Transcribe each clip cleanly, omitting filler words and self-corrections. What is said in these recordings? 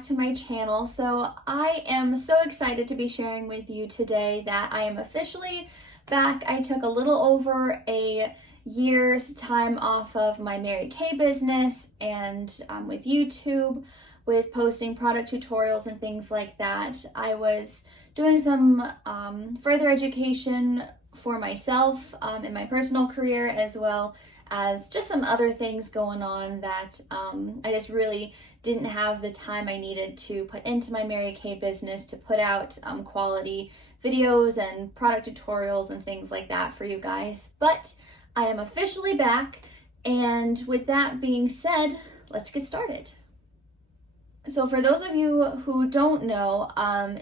back to my channel. So I am so excited to be sharing with you today that I am officially back. I took a little over a year's time off of my Mary Kay business and with YouTube, with posting product tutorials and things like that. I was doing some further education for myself in my personal career, as well as just some other things going on that I just really didn't have the time I needed to put into my Mary Kay business to put out quality videos and product tutorials and things like that for you guys. But I am officially back, and with that being said, let's get started. So for those of you who don't know,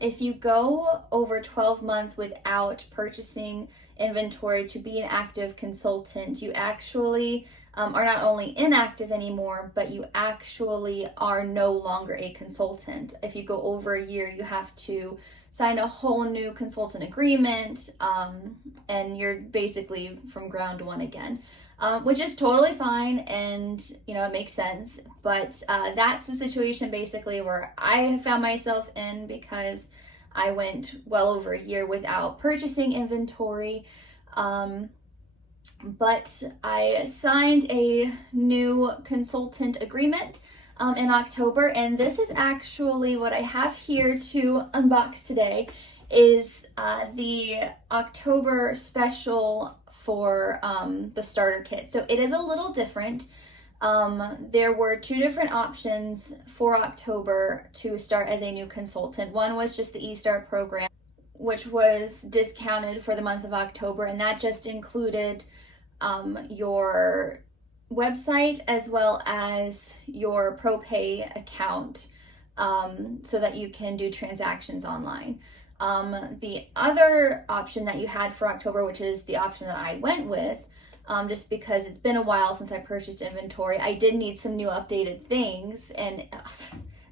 if you go over 12 months without purchasing inventory to be an active consultant, you actually are not only inactive anymore, but you actually are no longer a consultant. If you go over a year, you have to sign a whole new consultant agreement, and you're basically from ground one again. Which is totally fine, and it makes sense, but that's the situation basically where I found myself in, because I went well over a year without purchasing inventory. But I signed a new consultant agreement in October, and this is actually what I have here to unbox today, is the October special for the starter kit. So it is a little different. There were two different options for October to start as a new consultant. One was just the eStart program, which was discounted for the month of October, and that just included your website as well as your ProPay account, so that you can do transactions online. The other option that you had for October, which is the option that I went with, just because it's been a while since I purchased inventory, I did need some new updated things, and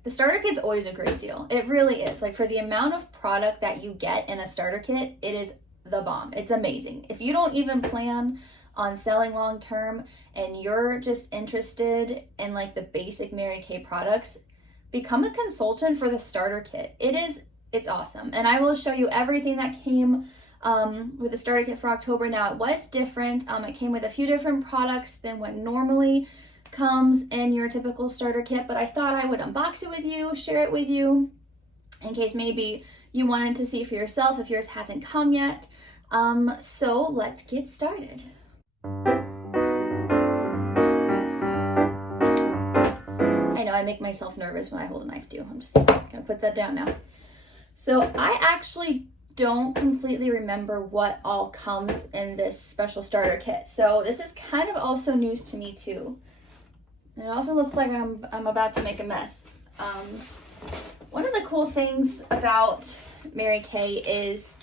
the starter kit's always a great deal. It really is. Like, for the amount of product that you get in a starter kit, it is the bomb. It's amazing. If you don't even plan on selling long term and you're just interested in like the basic Mary Kay products, become a consultant for the starter kit. It's awesome. And I will show you everything that came with the starter kit for October. Now, it was different. It came with a few different products than what normally comes in your typical starter kit, but I thought I would unbox it with you, share it with you, in case maybe you wanted to see for yourself if yours hasn't come yet. So let's get started. I know I make myself nervous when I hold a knife too. I'm just gonna put that down now. So I actually don't completely remember what all comes in this special starter kit. So this is kind of also news to me too. And it also looks like I'm about to make a mess. One of the cool things about Mary Kay is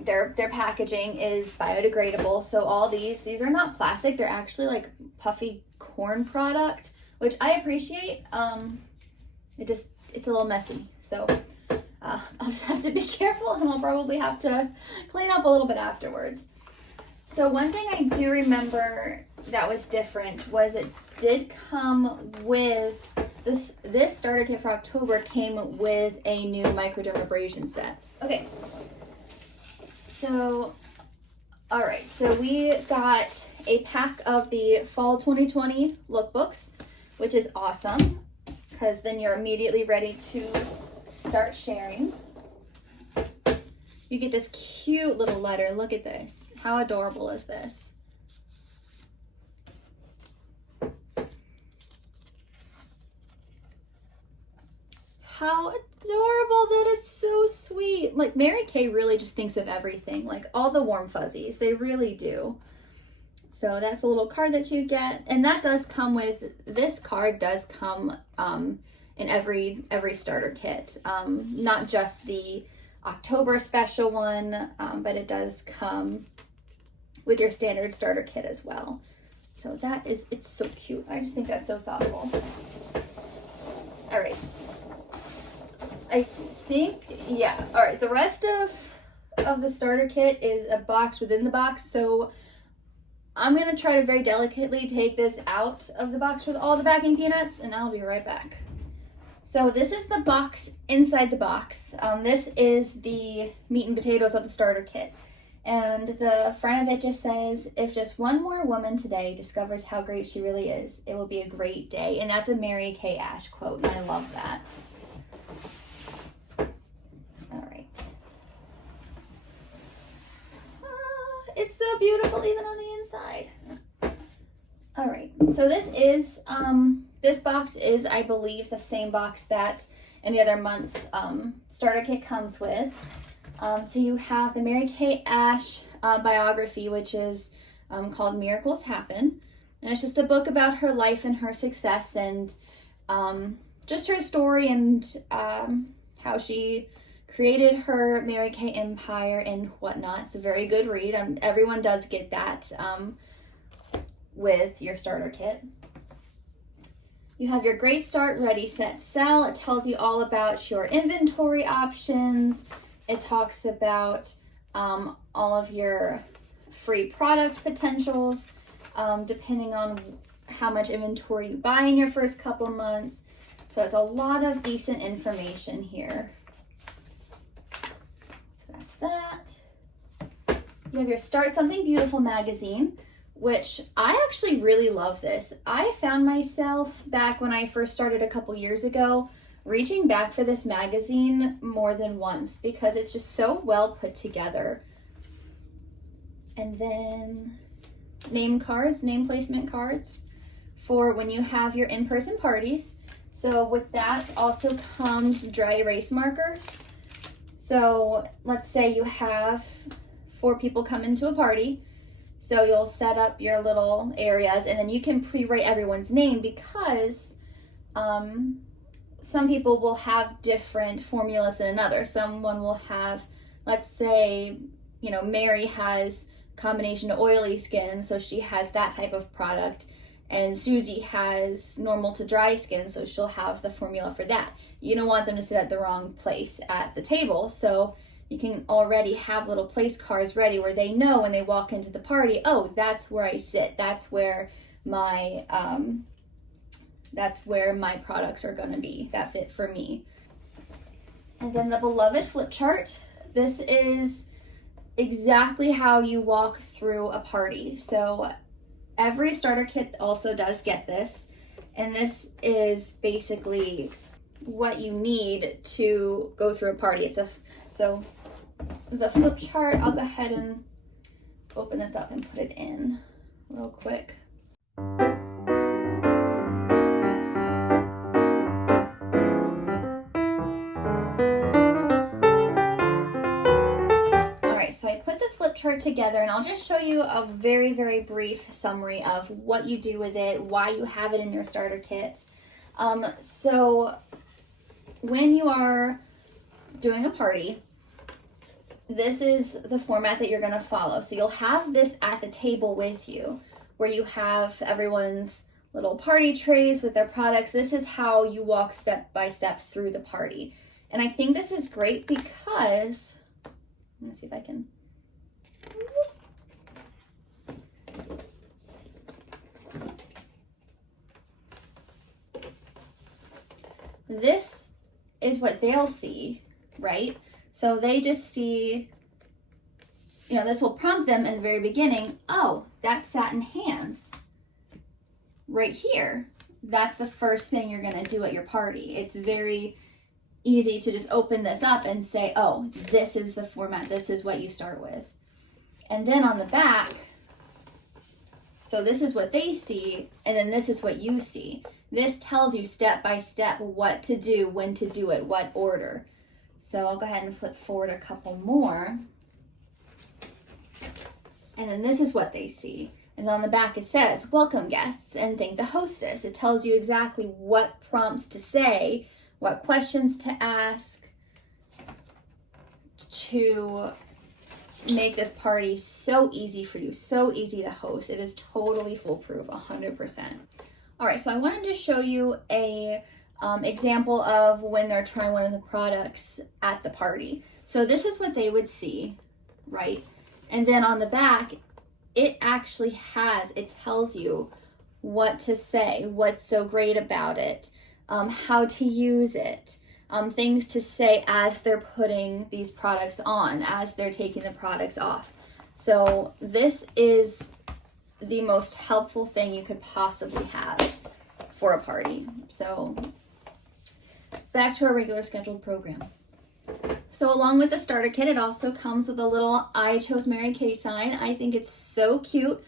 their packaging is biodegradable. So all these are not plastic. They're actually like puffy corn product, which I appreciate. It's a little messy. So I'll just have to be careful, and I'll probably have to clean up a little bit afterwards. So one thing I do remember that was different was it did come with this starter kit for October came with a new Microdermabrasion set. Okay. So, all right. So we got a pack of the Fall 2020 lookbooks, which is awesome, because then you're immediately ready to start sharing. You get this cute little letter. Look at this. How adorable is this? How adorable. That is so sweet. Like, Mary Kay really just thinks of everything, like all the warm fuzzies. They really do. So that's a little card that you get, and that does come with, this card does come in every starter kit, not just the October special one, but it does come with your standard starter kit as well. So it's so cute. I just think that's so thoughtful. All right. I think, yeah. All right, the rest of the starter kit is a box within the box. So I'm gonna try to very delicately take this out of the box with all the packing peanuts, and I'll be right back. So this is the box inside the box. This is the meat and potatoes of the starter kit. And the front of it just says, if just one more woman today discovers how great she really is, it will be a great day. And that's a Mary Kay Ash quote, and I love that. All right. It's so beautiful even on the inside. All right, so this box is, I believe, the same box that any other month's starter kit comes with. So you have the Mary Kay Ash biography, which is called Miracles Happen. And it's just a book about her life and her success and just her story and how she created her Mary Kay empire and whatnot. It's a very good read. Everyone does get that with your starter kit. You have your Great Start, Ready, Set, Sell. It tells you all about your inventory options. It talks about all of your free product potentials, depending on how much inventory you buy in your first couple months. So it's a lot of decent information here. So that's that. You have your Start Something Beautiful magazine, which I actually really love this. I found myself back when I first started a couple years ago reaching back for this magazine more than once because it's just so well put together. And then name cards, name placement cards for when you have your in-person parties. So with that also comes dry erase markers. So let's say you have 4 people come into a party. So you'll set up your little areas and then you can pre-write everyone's name because some people will have different formulas than another. Someone will have, let's say, Mary has combination to oily skin, so she has that type of product. And Susie has normal to dry skin, so she'll have the formula for that. You don't want them to sit at the wrong place at the table, so you can already have little place cards ready where they know when they walk into the party, oh, that's where I sit. That's where my products are going to be that fit for me. And then the beloved flip chart. This is exactly how you walk through a party. So every starter kit also does get this. And this is basically what you need to go through a party. So the flip chart, I'll go ahead and open this up and put it in real quick. So I put this flip chart together and I'll just show you a very, very brief summary of what you do with it, why you have it in your starter kit. So when you are doing a party, this is the format that you're going to follow. So you'll have this at the table with you where you have everyone's little party trays with their products. This is how you walk step by step through the party. And I think this is great because I'm gonna see if I can. This is what they'll see, right? So they just see, this will prompt them in the very beginning, oh, that's Satin Hands right here. That's the first thing you're gonna do at your party. It's very easy to just open this up and say, oh, this is the format, this is what you start with. And then on the back, so this is what they see, and then this is what you see. This tells you step by step what to do, when to do it, what order. So I'll go ahead and flip forward a couple more. And then this is what they see. And on the back it says, welcome guests and thank the hostess. It tells you exactly what prompts to say, what questions to ask to make this party so easy for you, so easy to host. It is totally foolproof, 100%. All right, so I wanted to show you a example of when they're trying one of the products at the party. So this is what they would see, right? And then on the back, it actually it tells you what to say, what's so great about it. how to use it, things to say as they're putting these products on, as they're taking the products off. So this is the most helpful thing you could possibly have for a party. So back to our regular scheduled program. So along with the starter kit, it also comes with a little I Chose Mary Kay sign. I think it's so cute.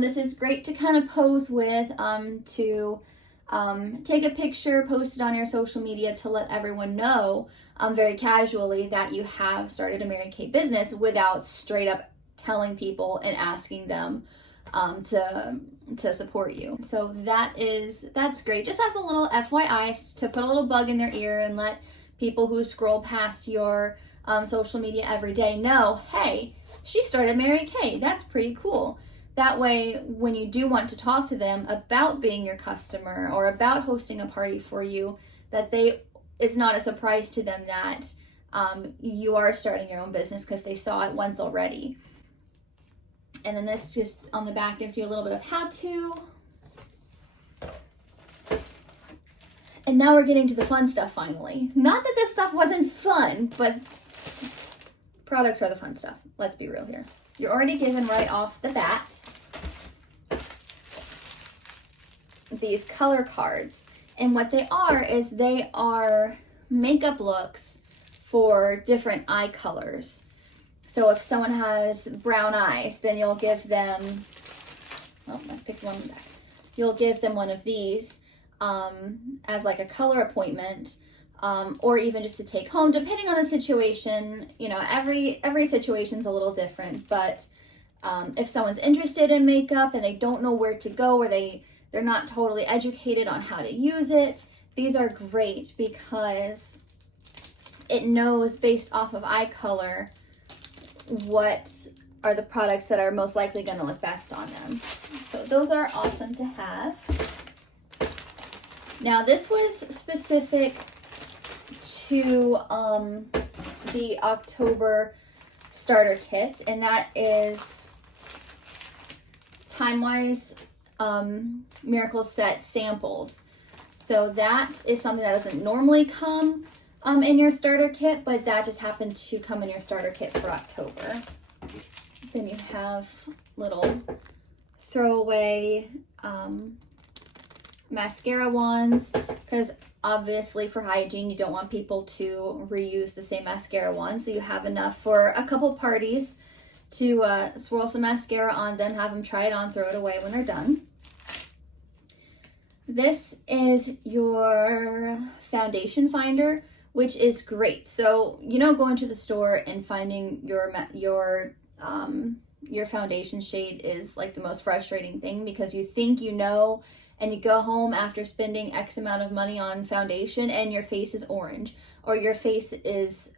This is great to kind of pose with, to take a picture, post it on your social media to let everyone know very casually that you have started a Mary Kay business without straight up telling people and asking them to support you. So that's great. Just as a little FYI, to put a little bug in their ear and let people who scroll past your social media every day know, hey, she started Mary Kay. That's pretty cool. That way, when you do want to talk to them about being your customer or about hosting a party for you, that it's not a surprise to them that you are starting your own business because they saw it once already. And then this just on the back gives you a little bit of how to. And now we're getting to the fun stuff finally. Not that this stuff wasn't fun, but products are the fun stuff. Let's be real here. You're already given right off the bat these color cards. And what they are is they are makeup looks for different eye colors. So if someone has brown eyes, then you'll give them, oh, I picked one back. You'll give them one of these as like a color appointment, or even just to take home, depending on the situation. You know, every situation's a little different, but if someone's interested in makeup and they don't know where to go, or they're not totally educated on how to use it, these are great because it knows based off of eye color what are the products that are most likely going to look best on them. So those are awesome to have. Now this was specific to the October starter kit, and that is Timewise Miracle Set samples. So that is something that doesn't normally come in your starter kit, but that just happened to come in your starter kit for October. Then you have little throwaway mascara wands, because obviously for hygiene you don't want people to reuse the same mascara wand, so you have enough for a couple parties to swirl some mascara on them, have them try it on, throw it away when they're done. This is your foundation finder, which is great. So, you know, going to the store and finding your foundation shade is like the most frustrating thing, because you think you know, and you go home after spending X amount of money on foundation and your face is orange, or your face is,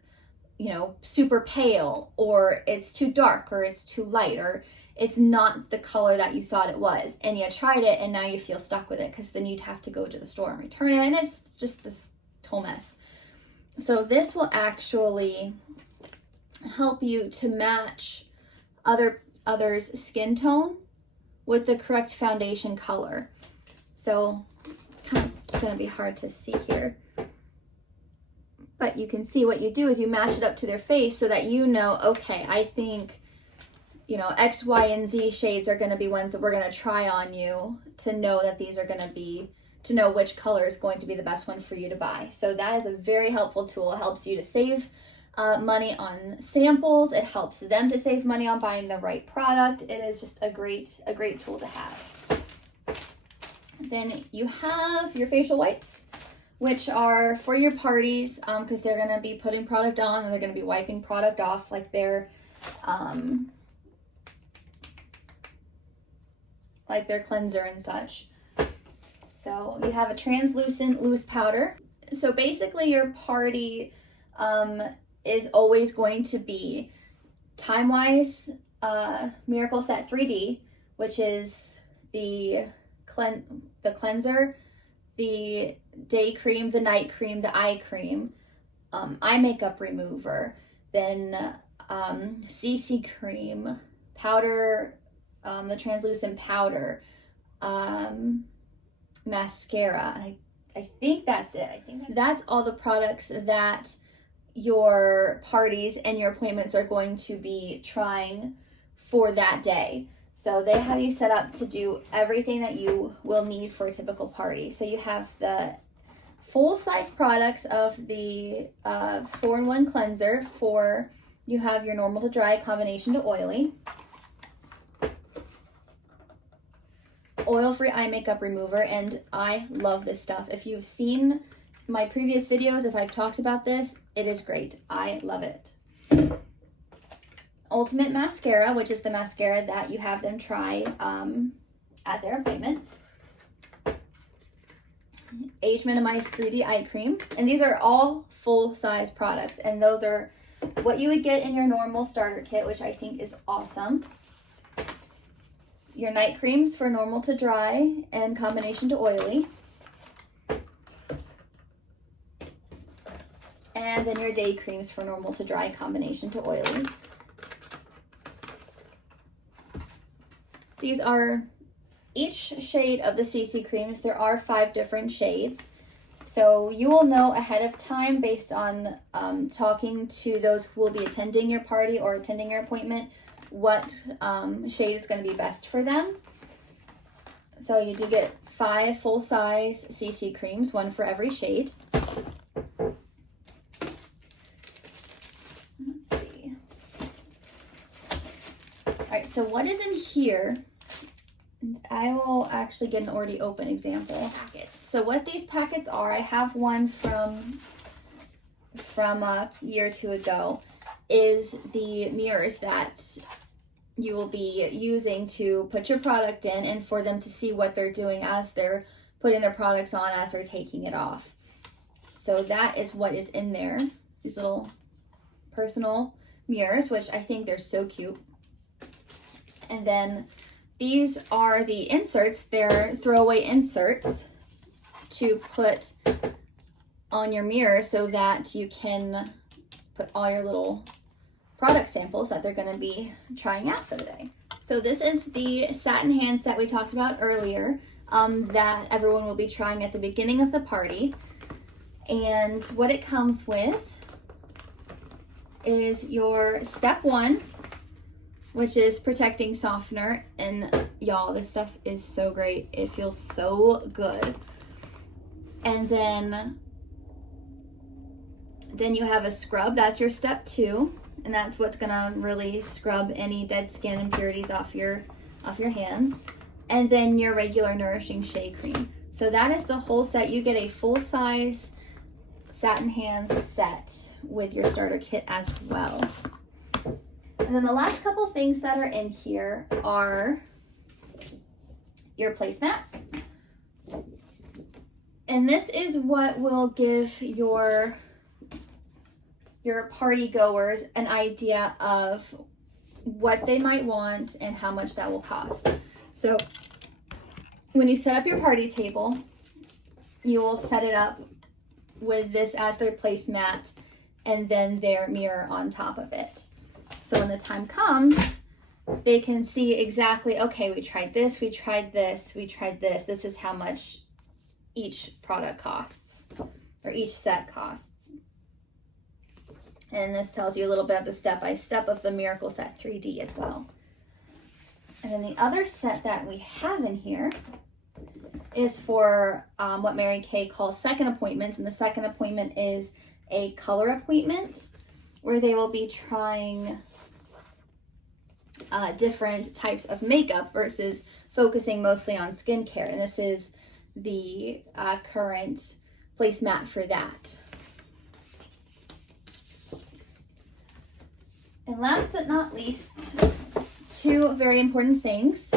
you know, super pale, or it's too dark, or it's too light, or it's not the color that you thought it was, and you tried it and now you feel stuck with it, because then you'd have to go to the store and return it, and it's just this whole mess. So this will actually help you to match others' skin tone with the correct foundation color. So it's kind of going to be hard to see here, but you can see what you do is you match it up to their face so that you know, okay, I think, you know, X, Y, and Z shades are going to be ones that we're going to try on you, to know that these are going to be, to know which color is going to be the best one for you to buy. So that is a very helpful tool. It helps you to save money on samples. It helps them to save money on buying the right product. It is just a great tool to have. Then you have your facial wipes, which are for your parties, because they're going to be putting product on and they're going to be wiping product off, like their cleanser and such. So you have a translucent loose powder. So basically your party is always going to be Timewise Miracle Set 3D, which is the cleanser, the day cream, the night cream, the eye cream, eye makeup remover, then CC cream, powder, the translucent powder, mascara. I I think that's it. That's all the products that your parties and your appointments are going to be trying for that day. So they have you set up to do everything that you will need for a typical party. So you have the full-size products of the 4-in-1 cleanser for, you have your normal to dry combination to oily, oil-free eye makeup remover, and I love this stuff. If you've seen my previous videos, if I've talked about this, it is great. I love it. Ultimate Mascara, which is the mascara that you have them try at their appointment. Age Minimized 3D Eye Cream. And these are all full-size products, and those are what you would get in your normal starter kit, which I think is awesome. Your night creams for normal to dry and combination to oily. And then your day creams for normal to dry combination to oily. These are each shade of the CC creams. There are 5 different shades. So you will know ahead of time based on talking to those who will be attending your party or attending your appointment what shade is going to be best for them. So you do get 5 full-size CC creams, 1 for every shade. Let's see. All right, so what is in here? And I will actually get an already open example. So what these packets are, I have one from a year or 2 ago, is the mirrors that you will be using to put your product in and for them to see what they're doing as they're putting their products on, as they're taking it off. So that is what is in there. These little personal mirrors, which I think they're so cute. And then these are the inserts. They're throwaway inserts to put on your mirror so that you can put all your little product samples that they're going to be trying out for the day. So this is the Satin Hands Set we talked about earlier that everyone will be trying at the beginning of the party. And what it comes with is your step 1, which is protecting softener. And y'all, this stuff is so great. It feels so good. And then you have a scrub. That's your step 2. And that's what's gonna really scrub any dead skin impurities off your hands. And then your regular nourishing shea cream. So that is the whole set. You get a full-size Satin Hands set with your starter kit as well. And then the last couple things that are in here are your placemats. And this is what will give your party goers an idea of what they might want and how much that will cost. So when you set up your party table, you will set it up with this as their placemat and then their mirror on top of it. So when the time comes, they can see exactly, okay, we tried this, we tried this, we tried this. This is how much each product costs, or each set costs. And this tells you a little bit of the step-by-step of the Miracle Set 3D as well. And then the other set that we have in here is for what Mary Kay calls second appointments. And the second appointment is a color appointment where they will be trying different types of makeup versus focusing mostly on skincare. And this is the current placemat for that. And last but not least, 2 very important things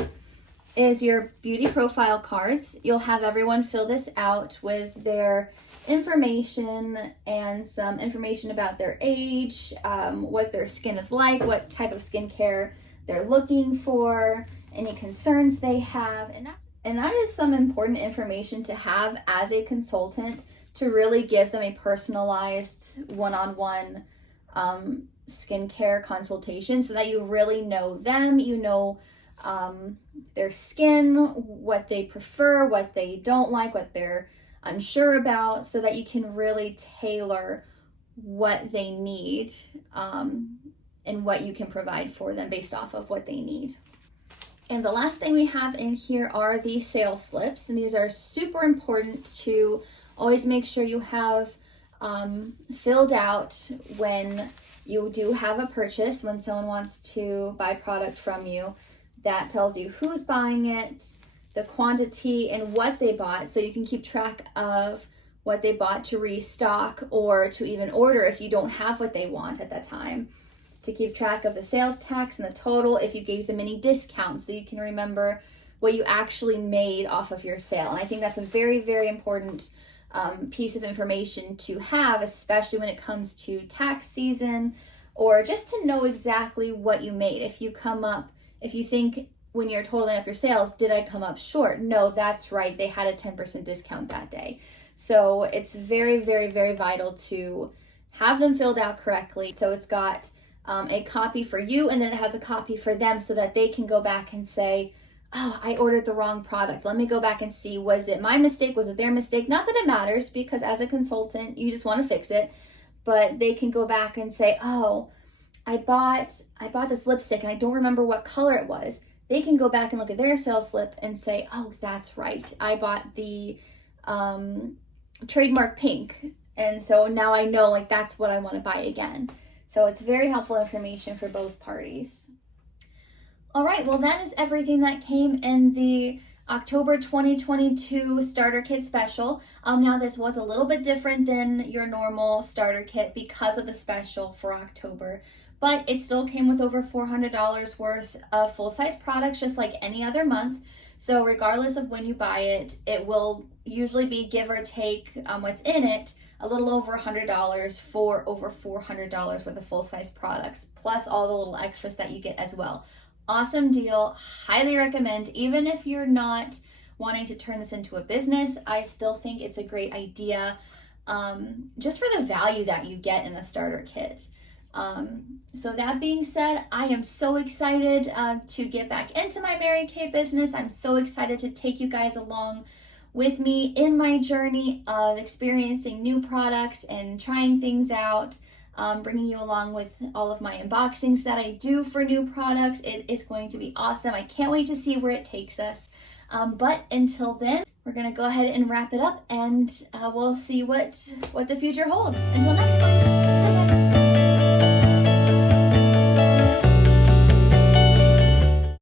is your beauty profile cards. You'll have everyone fill this out with their information and some information about their age, what their skin is like, what type of skincare they're looking for, any concerns they have. And that is some important information to have as a consultant to really give them a personalized one-on-one skincare consultation so that you really know them, you know their skin, what they prefer, what they don't like, what their unsure about, so that you can really tailor what they need and what you can provide for them based off of what they need. And the last thing we have in here are the sales slips, and these are super important to always make sure you have filled out when you do have a purchase. When someone wants to buy product from you, that tells you who's buying it, the quantity, and what they bought, so you can keep track of what they bought to restock or to even order if you don't have what they want at that time, to keep track of the sales tax and the total, if you gave them any discounts, so you can remember what you actually made off of your sale. And I think that's a very, very important piece of information to have, especially when it comes to tax season, or just to know exactly what you made. If you think when you're totaling up your sales, did I come up short? No, that's right, they had a 10% discount that day. So it's very, very, very vital to have them filled out correctly. So it's got a copy for you, and then it has a copy for them, so that they can go back and say, oh, I ordered the wrong product. Let me go back and see, was it my mistake? Was it their mistake? Not that it matters, because as a consultant, you just want to fix it. But they can go back and say, oh, I bought this lipstick and I don't remember what color it was. They can go back and look at their sales slip and say, oh, that's right, I bought the trademark pink. And so now I know, like, that's what I want to buy again. So it's very helpful information for both parties. All right, well, that is everything that came in the October 2022 starter kit special. Now this was a little bit different than your normal starter kit because of the special for October, but it still came with over $400 worth of full-size products, just like any other month. So regardless of when you buy it, it will usually be, give or take what's in it, a little over $100 for over $400 worth of full-size products, plus all the little extras that you get as well. Awesome deal. Highly recommend. Even if you're not wanting to turn this into a business, I still think it's a great idea, just for the value that you get in a starter kit. So that being said, I am so excited to get back into my Mary Kay business. I'm so excited to take you guys along with me in my journey of experiencing new products and trying things out, bringing you along with all of my unboxings that I do for new products. It is going to be awesome. I can't wait to see where it takes us. But until then, we're going to go ahead and wrap it up, and we'll see what the future holds. Until next time.